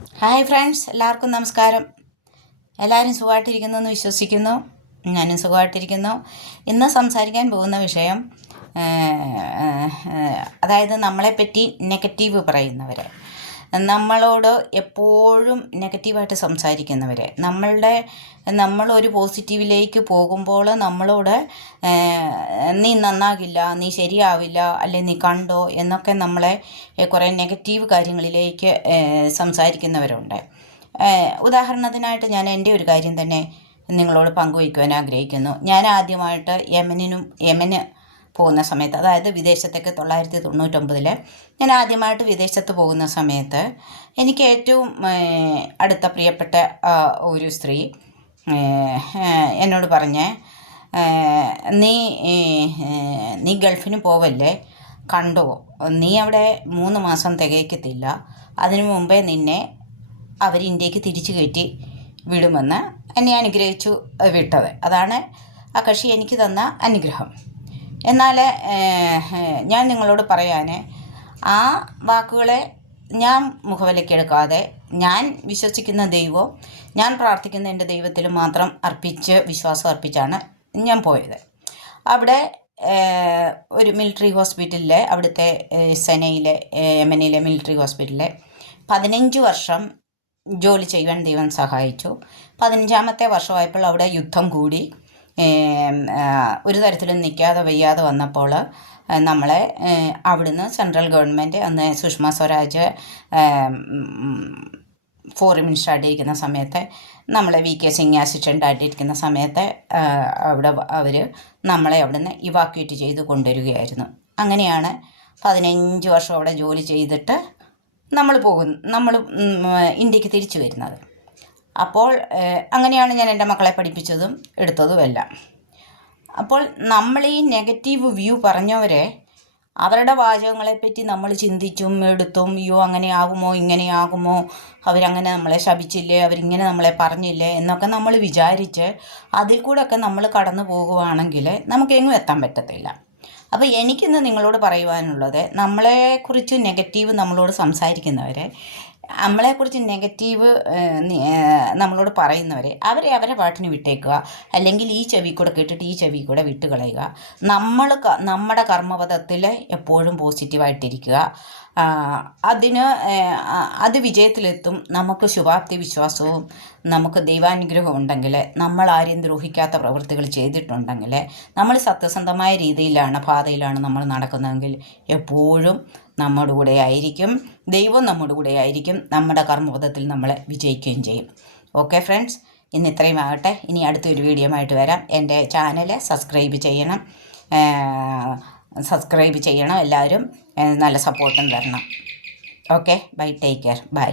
Hi friends, എല്ലാവർക്കും നമസ്കാരം. എല്ലാവരും സുഖമായിട്ടിരിക്കുന്നു എന്ന് വിശ്വസിക്കുന്നു. ഞാനും സുഖമായിട്ടിരിക്കുന്നു. ഇന്ന് സംസാരിക്കാൻ പോകുന്ന വിഷയം അതായത് നമ്മളെപ്പറ്റി നെഗറ്റീവ് പറയുന്നവർ, നമ്മളോട് എപ്പോഴും നെഗറ്റീവായിട്ട് സംസാരിക്കുന്നവർ, നമ്മളൊരു പോസിറ്റീവിലേക്ക് പോകുമ്പോൾ നമ്മളോട് നീ നന്നാകില്ല, നീ ശരിയാവില്ല, അല്ലെ നീ കണ്ടോ എന്നൊക്കെ നമ്മളെ കുറേ നെഗറ്റീവ് കാര്യങ്ങളിലേക്ക് സംസാരിക്കുന്നവരുണ്ട്. ഉദാഹരണത്തിനായിട്ട് ഞാൻ എൻ്റെ ഒരു കാര്യം തന്നെ നിങ്ങളോട് പങ്കുവയ്ക്കുവാൻ ആഗ്രഹിക്കുന്നു. ഞാൻ ആദ്യമായിട്ട് യമന് പോകുന്ന സമയത്ത്, അതായത് വിദേശത്തേക്ക് 1999 ഞാൻ ആദ്യമായിട്ട് വിദേശത്ത് പോകുന്ന സമയത്ത് എനിക്ക് ഏറ്റവും അടുത്ത പ്രിയപ്പെട്ട ഒരു സ്ത്രീ എന്നോട് പറഞ്ഞേ, നീ ഗൾഫിന് പോവല്ലേ, കണ്ടോ, നീ അവിടെ 3 മാസം തികയ്ക്കത്തില്ല, അതിനു മുമ്പേ നിന്നെ അവർ ഇന്ത്യക്ക് തിരിച്ചു കയറ്റി വിടുമെന്ന് എന്നെ അനുഗ്രഹിച്ചു വിട്ടത്. അതാണ് ആ കക്ഷി എനിക്ക് തന്ന അനുഗ്രഹം. എന്നാൽ ഞാൻ നിങ്ങളോട് പറയാൻ ആ വാക്കുകളെ ഞാൻ മുഖവിലക്കെടുക്കാതെ ഞാൻ വിശ്വസിക്കുന്ന ദൈവവും ഞാൻ പ്രാർത്ഥിക്കുന്ന എൻ്റെ ദൈവത്തിൽ മാത്രം വിശ്വാസം അർപ്പിച്ചാണ് ഞാൻ പോയത്. അവിടെ ഒരു മിലിറ്ററി ഹോസ്പിറ്റലിലെ, അവിടുത്തെ യമനിലെ മിലിറ്ററി ഹോസ്പിറ്റലിലെ 15 വർഷം ജോലി ചെയ്യുവാൻ ദൈവം സഹായിച്ചു. 15ാമത്തെ വർഷമായപ്പോൾ അവിടെ യുദ്ധം കൂടി. ഒരു തരത്തിലും നിൽക്കാതെ വയ്യാതെ വന്നപ്പോൾ നമ്മളെ അവിടുന്ന് സെൻട്രൽ ഗവൺമെൻറ്, അന്ന് സുഷമ സ്വരാജ് ഫോറിൻ മിനിസ്റ്റർ ആയിട്ടിരിക്കുന്ന സമയത്ത്, നമ്മളെ VK സിംഗ് അസിസ്റ്റൻ്റ് ആയിട്ടിരിക്കുന്ന സമയത്ത് അവർ നമ്മളെ അവിടുന്ന് ഇവാക്യുവേറ്റ് ചെയ്ത് കൊണ്ടുവരികയായിരുന്നു. അങ്ങനെയാണ് 15 വർഷം അവിടെ ജോലി ചെയ്തിട്ട് നമ്മൾ ഇന്ത്യക്ക് തിരിച്ചു വരുന്നത്. അപ്പോൾ അങ്ങനെയാണ് ഞാൻ എൻ്റെ മക്കളെ പഠിപ്പിച്ചതും എടുത്തതുമെല്ലാം. അപ്പോൾ നമ്മൾ ഈ നെഗറ്റീവ് വ്യൂ പറഞ്ഞവരെ, അവരുടെ വാചകങ്ങളെപ്പറ്റി നമ്മൾ ചിന്തിച്ചും എടുത്തും, അങ്ങനെ ആകുമോ, ഇങ്ങനെ ആകുമോ, അവരങ്ങനെ നമ്മളെ ശപിച്ചില്ലേ, അവരിങ്ങനെ നമ്മളെ പറഞ്ഞില്ലേ എന്നൊക്കെ നമ്മൾ വിചാരിച്ച് അതിൽ കൂടെയൊക്കെ നമ്മൾ കടന്നു പോകുകയാണെങ്കിൽ നമുക്കെങ്ങും എത്താൻ പറ്റത്തില്ല. അപ്പോൾ എനിക്കിന്ന് നിങ്ങളോട് പറയുവാനുള്ളത്, നമ്മളെക്കുറിച്ച് നെഗറ്റീവ് നമ്മളോട് സംസാരിക്കുന്നവരെ, നമ്മളെക്കുറിച്ച് നെഗറ്റീവ് നമ്മളോട് പറയുന്നവരെ അവരെ പാട്ടിന് വിട്ടേക്കുക. അല്ലെങ്കിൽ ഈ ചെവി കൂടെ കേട്ടിട്ട് ഈ ചെവി കൂടെ വിട്ട് കളയുക. നമ്മുടെ കർമ്മപഥത്തിൽ എപ്പോഴും പോസിറ്റീവായിട്ടിരിക്കുക. അത് വിജയത്തിലെത്തും. നമുക്ക് ശുഭാപ്തി വിശ്വാസവും നമുക്ക് ദൈവാനുഗ്രഹം ഉണ്ടെങ്കിൽ, നമ്മൾ ആരെയും ദ്രോഹിക്കാത്ത പ്രവൃത്തികൾ ചെയ്തിട്ടുണ്ടെങ്കിൽ, നമ്മൾ സത്യസന്ധമായ പാതയിലാണ് നമ്മൾ നടക്കുന്നതെങ്കിൽ എപ്പോഴും നമ്മുടെ കൂടെ ആയിരിക്കും ദൈവം, നമ്മുടെ കൂടെ ആയിരിക്കും. നമ്മുടെ കർമ്മപഥത്തിൽ നമ്മളെ വിജയിക്കുകയും ചെയ്യും. ഓക്കെ ഫ്രണ്ട്സ്, ഇന്ന് ഇത്രയും ആകട്ടെ. ഇനി അടുത്തൊരു വീഡിയോ ആയിട്ട് വരാം. എൻ്റെ ചാനൽ സബ്സ്ക്രൈബ് ചെയ്യണം എല്ലാവരും. നല്ല സപ്പോർട്ടും തരണം. Okay, bye, take care, by.